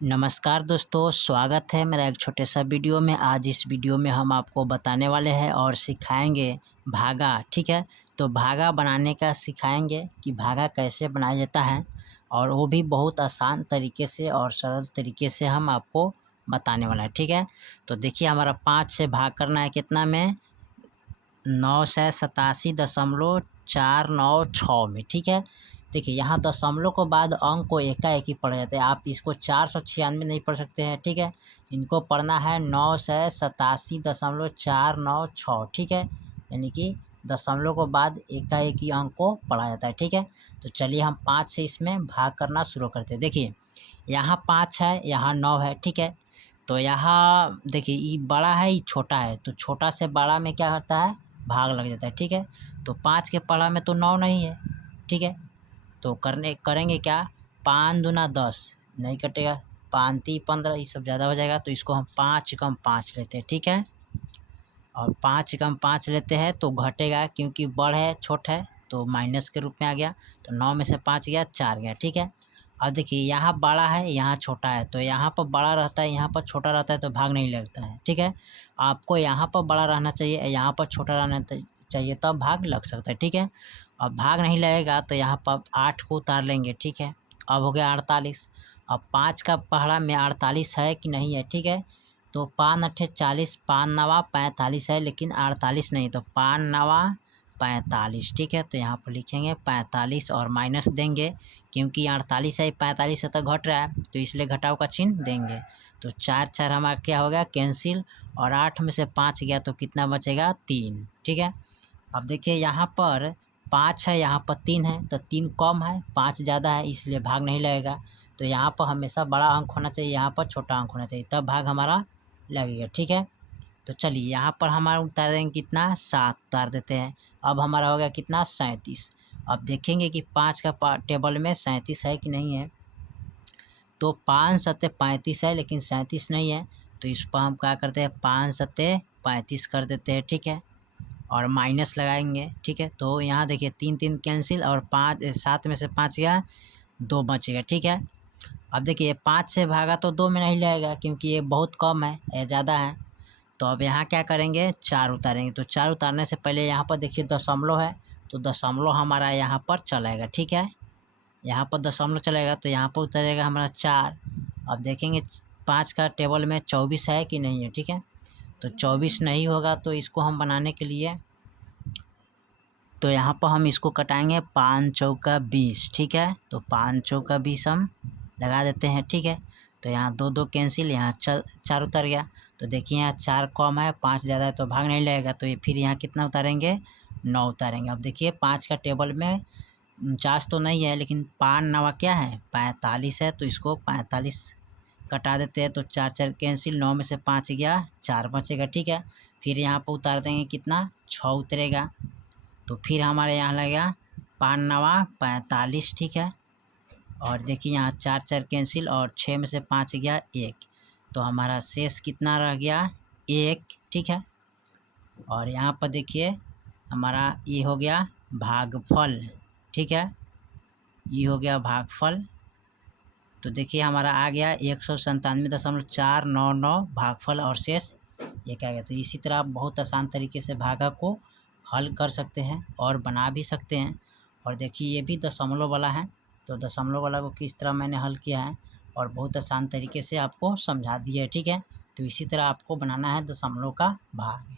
नमस्कार दोस्तों, स्वागत है मेरा एक छोटे सा वीडियो में। आज इस वीडियो में हम आपको बताने वाले हैं और सिखाएंगे भागा। ठीक है, तो भागा बनाने का सिखाएंगे कि भागा कैसे बनाया जाता है, और वो भी बहुत आसान तरीके से और सरल तरीके से हम आपको बताने वाला है। ठीक है, तो देखिए हमारा 5 से भाग करना है कितना में, 987.496 में। ठीक है, देखिए यहाँ दशमलव के बाद अंक को एकाएक ही पढ़ा जाता है। आप इसको 496 नहीं पढ़ सकते हैं। ठीक है, इनको पढ़ना है 987.496। ठीक है, यानी कि दशमलव के बाद एकाएक ही अंक को पढ़ा जाता है। ठीक है, तो चलिए हम 5 से इसमें भाग करना शुरू करते हैं। देखिए यहाँ 5 है, यहाँ 9 है। ठीक है, तो यहाँ देखिए ये बड़ा है, ये छोटा है, तो छोटा से बड़ा में क्या होता है, भाग लग जाता है। ठीक है, तो 5 के पढ़ा में तो 9 नहीं है। ठीक है, तो करेंगे क्या, 5 दूना 10 नहीं कटेगा, 5 3 15, ये सब ज़्यादा हो जाएगा, तो इसको हम 5 कम 5 लेते हैं। ठीक है, और 5 कम 5 लेते हैं तो घटेगा, क्योंकि बड़ है छोट है तो माइनस के रूप में आ गया, तो 9 में से 5 गया, 4 गया। ठीक है, अब देखिए यहाँ बड़ा है, यहाँ छोटा है, तो यहाँ पर बड़ा रहता है, यहाँ पर छोटा रहता है, तो भाग नहीं लगता है। ठीक है, आपको यहाँ पर बड़ा रहना चाहिए, यहाँ पर छोटा रहना चाहिए, तब भाग लग सकता है। ठीक है, अब भाग नहीं लगेगा तो यहाँ पर 8 को उतार लेंगे। ठीक है, अब हो गया 48। अब 5 का पहाड़ा में 48 है कि नहीं है। ठीक है, तो 5 अट्ठे 40, 5 नवा 45 है, लेकिन 48 नहीं, तो 5 नवा 45। ठीक है, तो यहाँ पर लिखेंगे 45 और माइनस देंगे, क्योंकि 48 है, 45 है तो घट रहा है, तो इसलिए घटाव का चिन्ह देंगे। तो 4 4 हमारा क्या हो गया, कैंसिल, और 8 में से 5 गया तो कितना बचेगा, 3। ठीक है, अब देखिए यहाँ पर 5 है, यहाँ पर 3 है, तो 3 कम है, 5 ज़्यादा है, इसलिए भाग नहीं लगेगा। तो यहाँ पर हमेशा बड़ा अंक होना चाहिए, यहाँ पर छोटा अंक होना चाहिए, तब भाग हमारा लगेगा। ठीक है, तो चलिए यहाँ पर हमारा उतार देंगे कितना, 7 उतार देते हैं। अब हमारा हो गया कितना, 37। अब देखेंगे कि 5 का टेबल में 37 है कि नहीं है, तो 5 सत्ते 35 है, लेकिन 37 नहीं है, तो इस पर हम क्या करते हैं, 5 सत्ते 35 कर देते हैं। ठीक है, और माइनस लगाएंगे। ठीक है, तो यहाँ देखिए 3 3 कैंसिल, और 7 में से 5 गया, 2 बचेगा। ठीक है, अब देखिए 5 से भागा तो 2 में नहीं लगेगा, क्योंकि ये बहुत कम है, ये ज़्यादा है। तो अब यहाँ क्या करेंगे, 4 उतारेंगे। तो 4 उतारने से पहले यहाँ पर देखिए दशमलव है, तो दशमलव हमारा यहाँ पर चलेगा। ठीक है, यहाँ पर दशमलव चलेगा, तो यहाँ पर उतरेगा हमारा 4। अब देखेंगे 5 का टेबल में 24 है कि नहीं है। ठीक है, तो 24 नहीं होगा, तो इसको हम बनाने के लिए, तो यहाँ पर हम इसको कटाएंगे, 5 चौका 20। ठीक है, तो 5 चौका 20 हम लगा देते हैं। ठीक है, तो यहाँ 2 2 कैंसिल, यहाँ 4 उतर गया, तो देखिए यहाँ 4 कम है, 5 ज़्यादा है, तो भाग नहीं लगेगा, तो ये फिर यहाँ कितना उतारेंगे, 9 उतारेंगे। अब देखिए 5 का टेबल में 49 तो नहीं है, लेकिन 5 नवा क्या है, 45 है, तो इसको 45 कटा देते हैं, तो 4 4 कैंसिल, 9 में से 5 गया, 4 बचेगा। ठीक है, फिर यहाँ पर उतार देंगे कितना, 6 उतरेगा, तो फिर हमारे यहाँ लगेगा 5 नवा 45। ठीक है, और देखिए यहाँ 4 4 कैंसिल, और 6 में से 5 गया, 1, तो हमारा शेष कितना रह गया, 1। ठीक है, और यहाँ पर देखिए हमारा ये हो गया भागफल। ठीक है, ये हो गया भागफल, तो देखिए हमारा आ गया 197.499 भागफल, और शेष 1 आ गया। तो इसी तरह आप बहुत आसान तरीके से भागा को हल कर सकते हैं और बना भी सकते हैं। और देखिए ये भी दशमलव वाला है, तो दशमलव वाला को किस तरह मैंने हल किया है और बहुत आसान तरीके से आपको समझा दिया है। ठीक है, तो इसी तरह आपको बनाना है दशमलव का भाग।